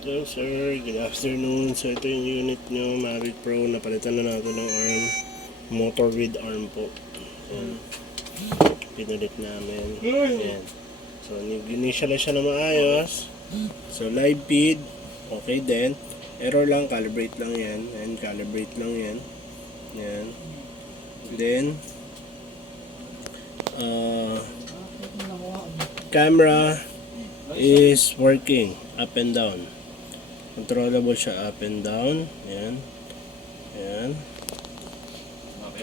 Hello sir, good afternoon. So ito yung unit nyo, Mavic Pro. Napalitan na natin ng arm. Motor with arm po. Ayan. Pinalit namin. Ayan. So initialize siya na maayos. So live feed, okay din. Error lang, calibrate lang yan. Ayan, calibrate lang yan. Ayan. Then camera is working up and down. Controllable siya up and down. Ayan. Ayan.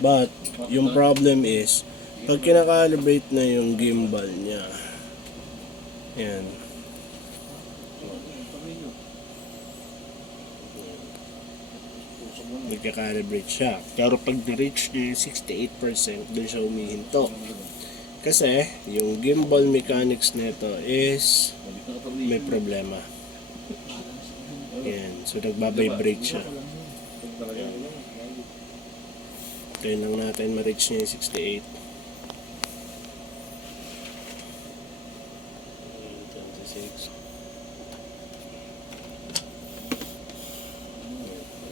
But, yung problem is, pag kinakalibrate na yung gimbal niya, ayan. Nagkakalibrate siya. Pero pag na-reach niya yung 68%, doon siya humihinto. Kasi, yung gimbal mechanics nito is may problema. Ayan. So, nagbabibrate siya. Kaya lang natin ma-reach niya yung 68. 26.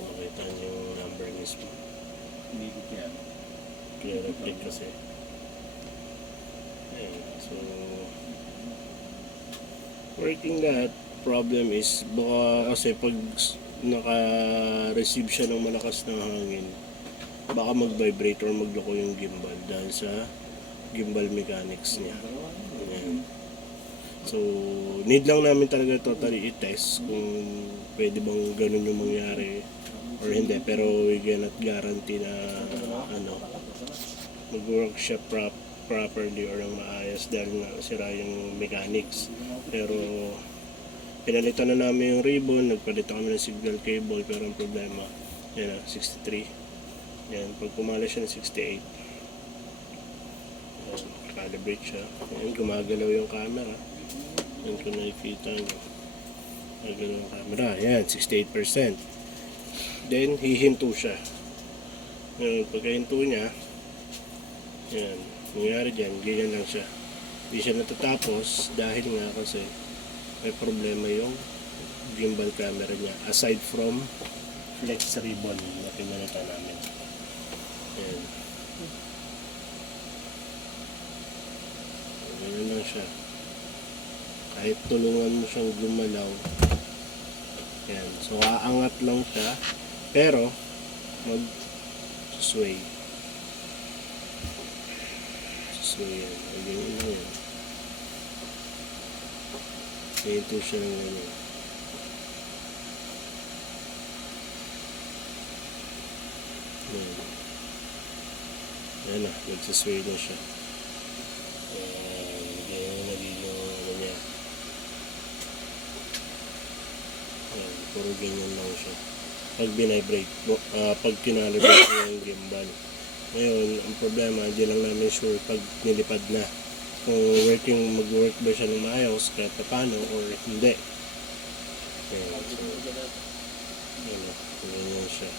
Makita niyo yung number mismo. Clear update kasi. Ayan. So, working lahat. Problem is, baka kasi pag naka-receive siya ng malakas na hangin, baka mag-vibrate or magloko yung gimbal dahil sa gimbal mechanics niya. Ayan. So, need lang namin talaga totally i-test kung pwede bang ganun yung mangyari or hindi. Pero we cannot guarantee na mag-work siya properly or ang maayos dahil nga sira yung mechanics. Pero pinalitan na namin yung ribbon, nagpalitan kami ng signal cable, pero ang problema, yan na, 63. Yan, pag pumala siya ng 68, yan, calibrate siya. Yan, gumagalaw yung camera. Yan, kung nakikita nyo, gumagalaw yung camera. Yan, 68%. Then, hihinto siya. Yan, pagkahinto niya, yan, nangyari dyan, ganyan lang siya. Hindi siya natatapos dahil nga kasi may problema yung gimbal camera niya aside from flex ribbon na pinalitan namin. Ayan. Ganyan lang siya. Kahit tulungan mo siyang gumalaw. Ayan. So aangat lang siya pero mag-sway. Sway yan. Ganyan lang yan. Ito siya ng ganyan. Yan na, nagsasway na siya. Ganyan nagiging ano niya. Yan, puro ganyan lang siya. Pag binibrate, pag kinalibrate niya yung gimbal. Ngayon, ang problema, hindi lang namin sure pag nilipad na. Kung mag-work ba siya ng maayos kahit paano or hindi. Ayan, so, ganyan siya.